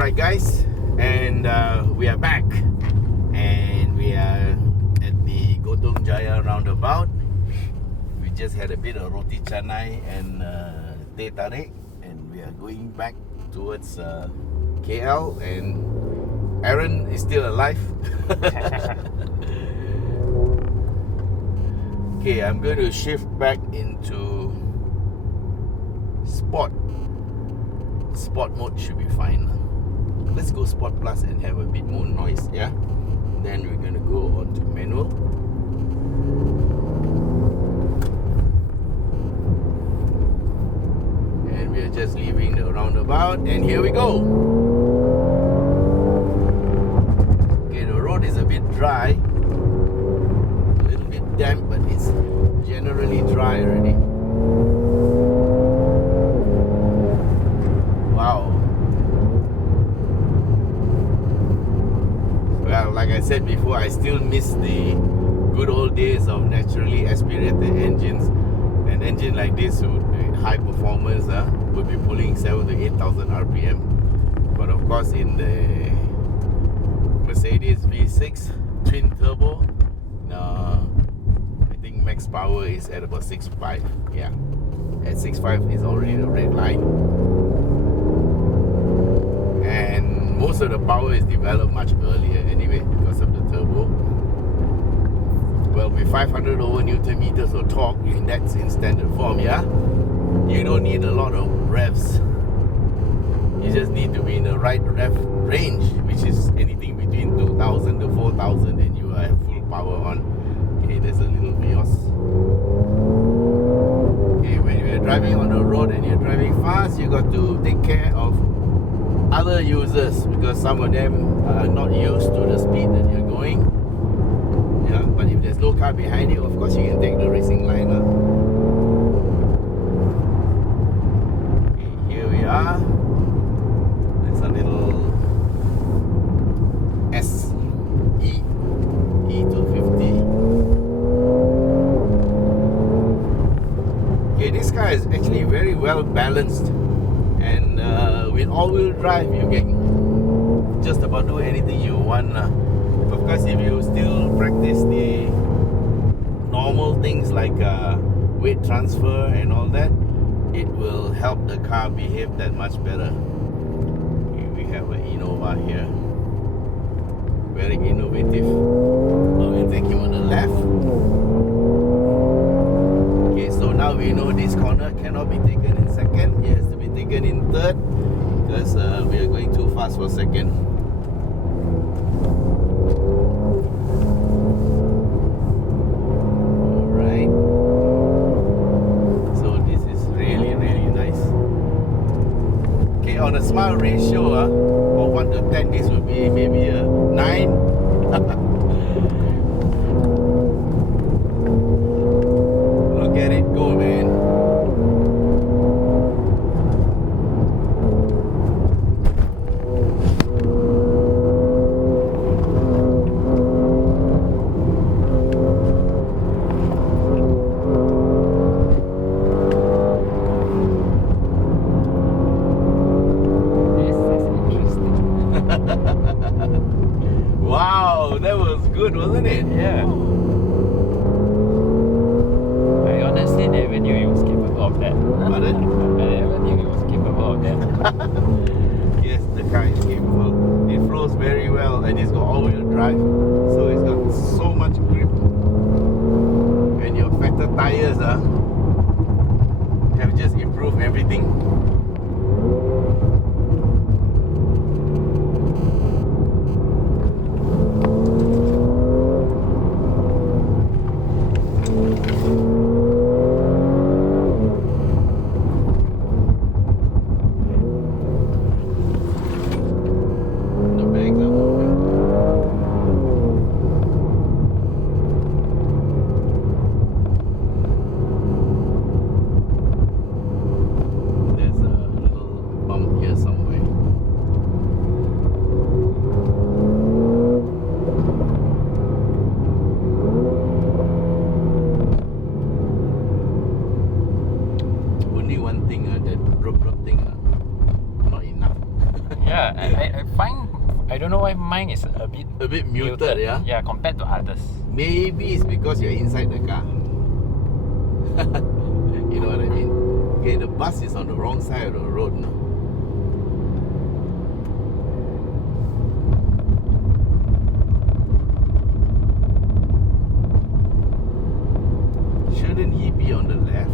Alright guys, and we are back, and we are at the drier roundabout. We just had a bit of roti canai and Pt.3, and we are going back towards KL, and Aaron is still alive. Okay, I'm going to shift back into sport. Sport mode should be fine. Let's go Sport Plus and have a bit more noise, yeah? Then we're going to go on to manual. And we are just leaving the roundabout, and here we go. Okay, the road is a bit dry, a little bit damp, but it's generally dry already. Wow. Well, like I said before, I still miss the good old days of naturally aspirated engines. An engine like this would high performance would be pulling 7,000 to 8,000 RPM. But of course, in the Mercedes V6 twin turbo, I think max power is at about 6.5. Yeah, at 6.5 is already the red line. And most of the power is developed much earlier anyway because of the turbo. Well, with 500 over Newton meters of torque, and that's in standard form, yeah, you don't need a lot of revs. You just need to be in the right rev range, which is anything between 2,000 to 4,000, and you have full power on. Okay, there's a little Vios. Okay, when you're driving on the road and you're driving fast, you got to take care of other users, because some of them are not used to the speed that you're going. Yeah, but if there's no car behind you, of course you can take the racing line. Okay, here we are. There's a little E250. Okay, this car is actually very well balanced, and with all-wheel drive you can just about do anything you want. Of course, if you still practice the normal things like weight transfer and all that, it will help the car behave that much better. Okay, we have an Innova here, very innovative. So we'll take him on the left. Okay, so now we know this corner cannot be taken in second, it has to be taken in third, because we are going too fast for second. Alright, so this is really, really nice. Okay, on a smile ratio of 1 to 10, this would be maybe a 9. Look at it go, man. Wow, that was good, wasn't it? Yeah. I honestly never knew he was capable of that. Pardon? I never knew he was capable of that. Yes, the car is capable. It flows very well, and it's got all-wheel drive, so it's got so much grip. And your fatter tires have just improved everything. There's Yeah, I find, I don't know why mine is a bit muted, yeah? Yeah, compared to others. Maybe it's because you're inside the car. You know what I mean? Okay, the bus is on the wrong side of the road now. Shouldn't he be on the left?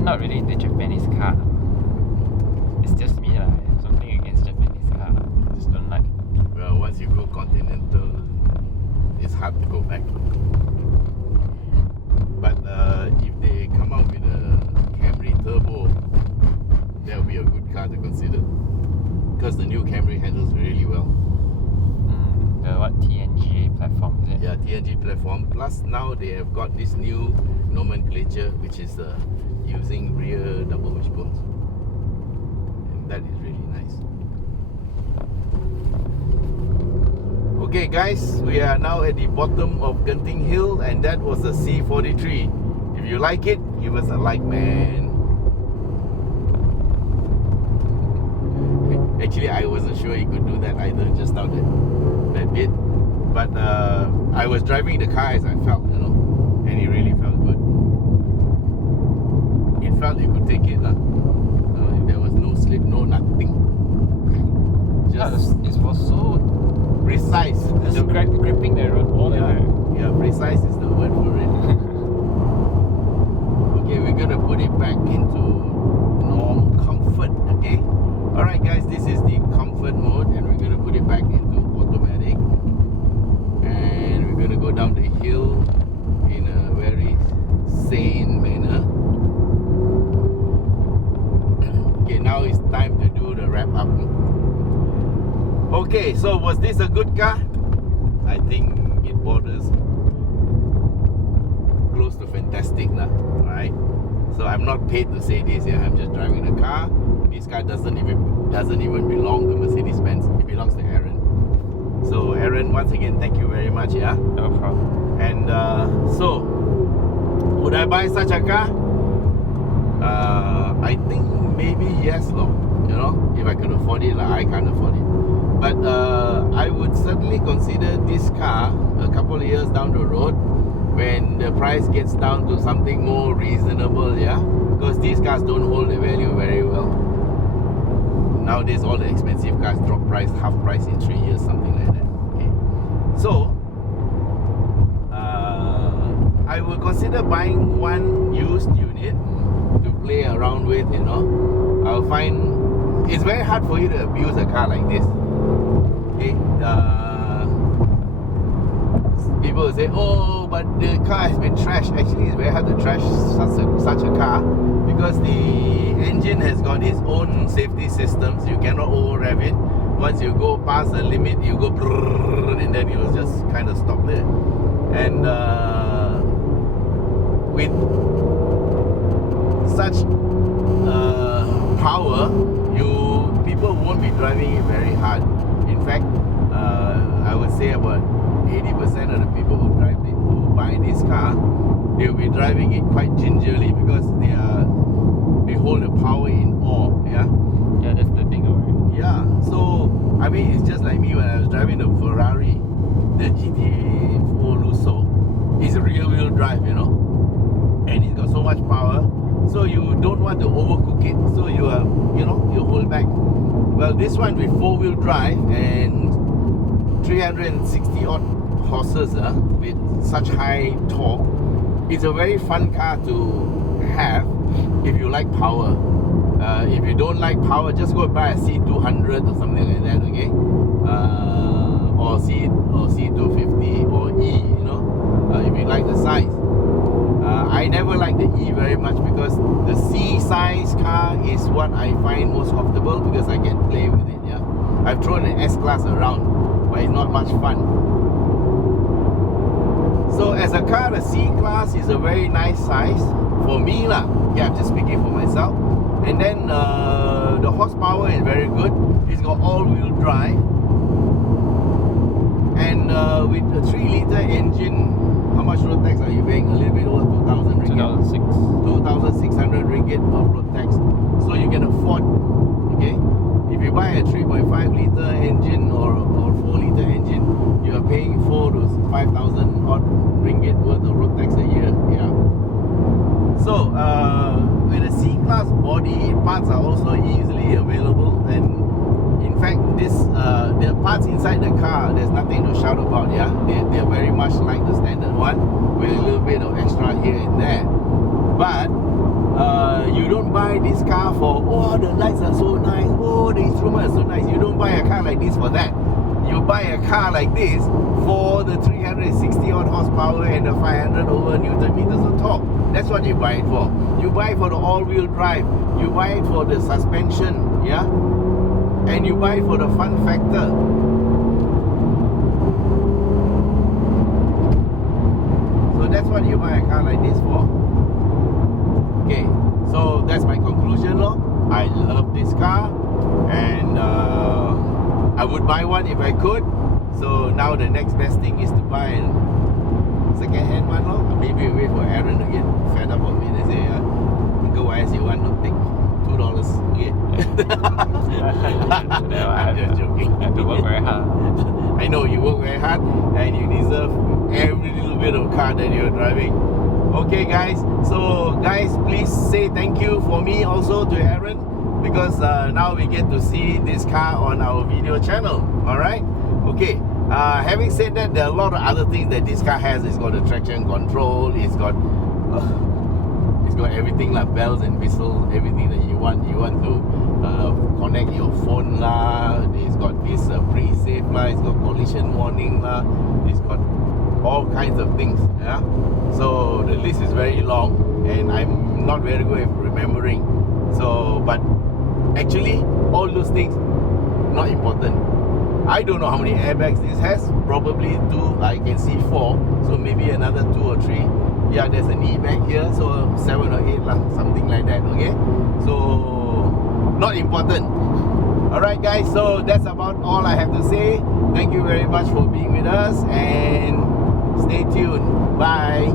Not really into Japanese car. It's just me lah. Something against Japanese car. Just don't like. Well, once you go continental, it's hard to go back. But if they come out with a Camry Turbo, that will be a good car to consider. Because the new Camry handles really well. The what, TNG platform, is it? Yeah, TNG platform. Plus now they have got this new nomenclature, which is using rear double wishbones, and that is really nice. Okay guys, we are now at the bottom of Genting Hill, and that was the C43. If you like it, give us a like, man. Actually, I wasn't sure he could do that either, just out that bit. But I was driving the car as I felt, you know, and it really felt good. It felt you could take it, there was no slip, no nothing. Just it was so precise. Just gripping the road all the way. Yeah, precise is the word for it. Okay, we're gonna put it back into normal comfort. Okay. All right, guys, this is the comfort mode, and we're gonna put it back into automatic, and we're gonna go down the hill in a very sane manner. Okay, now it's time to do the wrap up. Okay, so was this a good car? I think it borders close to fantastic now. Alright, so I'm not paid to say this. Yeah, I'm just driving the car. This car doesn't even belong to Mercedes-Benz. It belongs to Aaron. So Aaron, once again, thank you very much. Yeah, no problem. And so, would I buy such a car? I think maybe yes, lor. You know, if I can afford it, I can't afford it. But I would certainly consider this car a couple of years down the road when the price gets down to something more reasonable, yeah? Because these cars don't hold the value very well. Nowadays, all the expensive cars drop price, half price in 3 years, something like that. Okay. So, I will consider buying one used unit to play around with, you know. I'll find it's very hard for you to abuse a car like this. Okay, people will say, oh, but the car has been trashed. Actually, it's very hard to trash such a car because the engine has got its own safety systems. You cannot over rev it. Once you go past the limit, you go brrrr, and then you will just kind of stop there. And with such power, people won't be driving it very hard. In fact, I would say about 80% of the people who buy this car, they'll be driving it quite gingerly because they hold the power in awe. Yeah. Yeah, that's the thing about it. Yeah. So I mean, it's just like me when I was driving the Ferrari, the GT4 Lusso. It's a rear-wheel drive, you know, and it's got so much power. So you don't want to overcook it. So you hold back. Well, this one with 4-wheel drive and 360 odd horses with such high torque, it's a very fun car to have if you like power. If you don't like power, just go buy a C200 or something like that, okay? Or C250 or E, you know, if you like the size. I never like the E very much because the C size car is what I find most comfortable because I can play with it. Yeah, I've thrown an S-Class around, but it's not much fun. So as a car, the C-Class is a very nice size for me lah. Yeah, I'm just speaking for myself. And then the horsepower is very good. It's got all-wheel drive, and with a 3-liter engine. How much road tax are you paying? A little bit over 2,000 ringgit. 2,600 ringgit of road tax. So you can afford, okay? If you buy a 3.5 liter engine or 4-liter engine, you are paying 4,000 to 5,000 odd ringgit worth of road tax a year. Yeah. So with a C-Class body, parts are also easily available, and in fact, the parts inside the car, there's nothing to shout about. Yeah, they're very much like the standard one, with a little bit of extra here and there. But you don't buy this car for, oh, the lights are so nice, oh, the instruments are so nice. You don't buy a car like this for that. You buy a car like this for the 360 odd horsepower and the 500 over Newton meters of torque. That's what you buy it for. You buy it for the all-wheel drive. You buy it for the suspension. Yeah. And you buy for the fun factor. So that's what you buy a car like this for. Okay, so that's my conclusion lor. I love this car, and I would buy one if I could. So now the next best thing is to buy a second-hand one lor. Maybe wait for Aaron to get fed up of it and say, Uncle, why is you want to take $2? Okay. I'm just joking. I have to work very hard. I know you work very hard and you deserve every little bit of car that you're driving. Okay guys, so guys, please say thank you for me also to Aaron, because now we get to see this car on our video channel. Alright, okay. Having said that, there are a lot of other things that this car has. It's got a traction control, it's got everything like bells and whistles, everything that you want. You want to connect your phone lah. It's got this pre-save lah. It's got collision warning lah. It's got all kinds of things. Yeah. So the list is very long, and I'm not very good at remembering. So, but actually, all those things not important. I don't know how many airbags this has. Probably 2. I can see 4. So maybe another 2 or 3. Yeah, there's an e-bag here, so 7 or 8 lah, something like that, okay? So, not important. Alright guys, so that's about all I have to say. Thank you very much for being with us, and stay tuned. Bye.